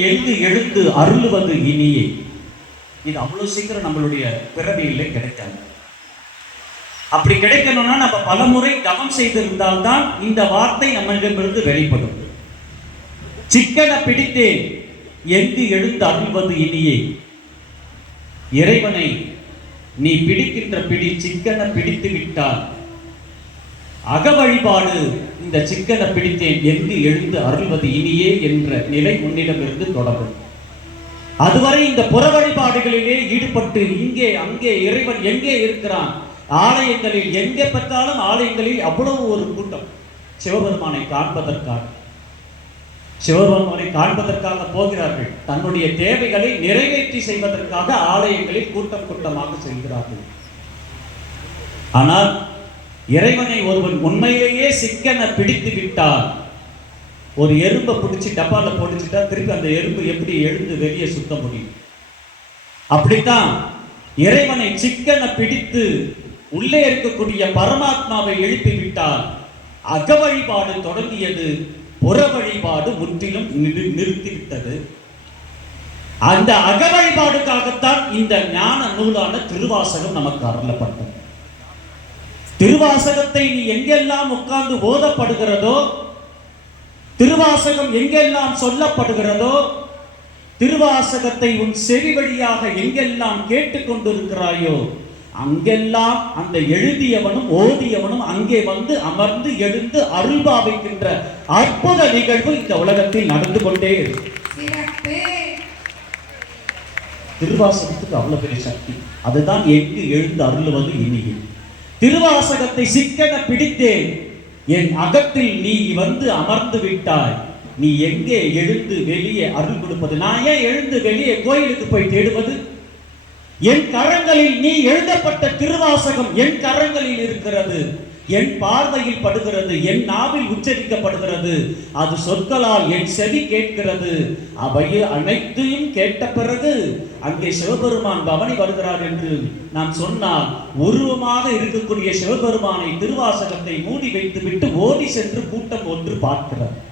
எழுந்து எழுந்து அருளுவது இனியே. இது அவ்வளவு சீக்கிரம் நம்மளுடைய பிறவியிலே கிடைக்காது. அப்படி கிடைக்கணும்னா நம்ம பலமுறை தவம் செய்திருந்தால்தான் இந்த வார்த்தை நம்மளிடமிருந்து வெளிப்படும். சிக்கனை பிடித்தேன் எங்கு எழுந்து அருள்வது இனியே. இறைவனை நீ பிடிக்கின்ற பிடி சிக்கனை பிடித்து விட்டால் அக வழிபாடு இந்த சிக்கனை பிடித்தேன் என்று எழுந்து அருள்வது இனியே என்ற நிலை உன்னிடமிருந்து தொடரும். அதுவரை இந்த புற வழிபாடுகளிலே ஈடுபட்டு இங்கே அங்கே இறைவன் எங்கே இருக்கிறான்? ஆலயங்களில் எங்கே பெற்றாலும் ஆலயங்களில் அவ்வளவு ஒரு கூட்டம். சிவபெருமானை காண்பதற்காக. சிவபெருமானை காண்பதற்காக போகிறார்கள். தன்னுடைய தேவைகளை நிறைவேற்றி செய்வதற்காக ஆலயங்களில் கூட்டம் கூட்டமாக செல்கிறார்கள். ஆனால் இறைவனை ஒருவன் உண்மையிலேயே சிக்கனை பிடித்து விட்டால் ஒரு எறும்பை பிடிச்சி டப்பால போட்டுச்சுட்டா திருப்பி அந்த எறும்பு எப்படி எழுந்து வெளியே சுத்த முடியும்? அப்படித்தான் இறைவனை சிக்கனை பிடித்து உள்ளே இருக்கக்கூடிய பரமாத்மாவை எழுப்பி விட்டால் அக வழிபாடு தொடங்கியது புற வழிபாடு முற்றிலும் நிறு- நிறுத்திவிட்டது. அந்த அக வழிபாடுக்காகத்தான் இந்த ஞான நூலான திருவாசகம் நமக்கு அருளப்பட்டது. திருவாசகத்தை நீ எங்கெல்லாம் உட்கார்ந்து ஓதப்படுகிறதோ திருவாசகம் எங்கெல்லாம் சொல்லப்படுகிறதோ திருவாசகத்தை உன் செவி வழியாக எங்கெல்லாம் கேட்டுக்கொண்டிருக்கிறாயோ அங்கெல்லாம் அந்த எழுதியவனும் ஓதியவனும் அங்கே வந்து அமர்ந்து எழுந்து அருள்பாவிக்கின்ற அற்புத நிகழ்வு இந்த உலகத்தில் நடந்து கொண்டே திருவாசகத்துக்கு அவ்வளவு பெரிய சக்தி. அதுதான் எங்கு எழுந்து அருளுவது இனியே திருவாசகத்தை சிக்கன பிடித்தேன். என் அகத்தில் நீ வந்து அமர்ந்து விட்டாய். நீ எங்கே எழுந்து வெளியே அருள் கொடுப்பது? நான் ஏன் எழுந்து வெளியே கோயிலுக்கு போய் தேடுவது? என் கரங்களில் நீ எழுதப்பட்ட திருவாசகம் என் கரங்களில் இருக்கிறது. என் பார்வையில் படுகிறது என் நாவில் உச்சரிக்கப்படுகிறது. அது சொற்களால் என் செவி கேட்கிறது. அவையே அனைத்தையும் கேட்ட பிறகு அங்கே சிவபெருமான் பவனி வருகிறார் என்று நாம் சொன்னால் உருவமாக இருக்கக்கூடிய சிவபெருமானை திருவாசகத்தை மூடி வைத்துவிட்டு ஓடி சென்று கூட்டம் ஒன்று பார்க்கிறார்